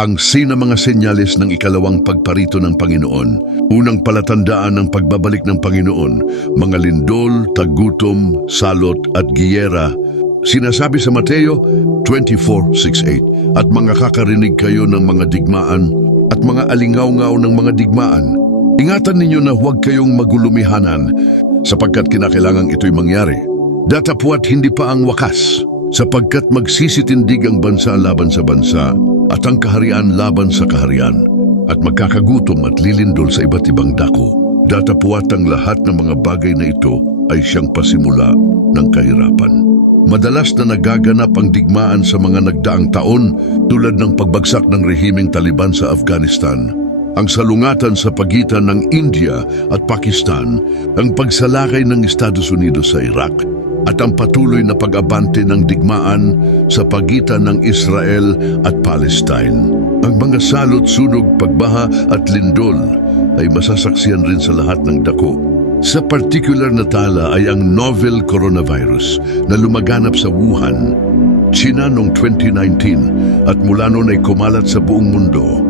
Ang mga senyales ng ikalawang pagparito ng Panginoon. Unang palatandaan ng pagbabalik ng Panginoon, mga lindol, tagutom, salot at giyera. Sinasabi sa Mateo 24:6-8, at mga kakarinig kayo ng mga digmaan at mga alingaw-ngaw ng mga digmaan. Ingatan ninyo na huwag kayong magulumihanan sapagkat kinakailangang ito'y mangyari. Datapwat hindi pa ang wakas, sapagkat magsisitindig ang bansa laban sa bansa at ang kaharian laban sa kaharian, at magkakagutom at lilindol sa iba't ibang dako. Datapwat ang lahat ng mga bagay na ito ay siyang pasimula ng kahirapan. Madalas na nagaganap ang digmaan sa mga nagdaang taon tulad ng pagbagsak ng rehimeng Taliban sa Afghanistan, ang salungatan sa pagitan ng India at Pakistan, ang pagsalakay ng Estados Unidos sa Iraq, at ang patuloy na pag-abante ng digmaan sa pagitan ng Israel at Palestine. Ang mga salot, sunog, pagbaha at lindol ay masasaksiyan rin sa lahat ng dako. Sa particular na tala ay ang novel coronavirus na lumaganap sa Wuhan, China noong 2019 at mula noon ay kumalat sa buong mundo.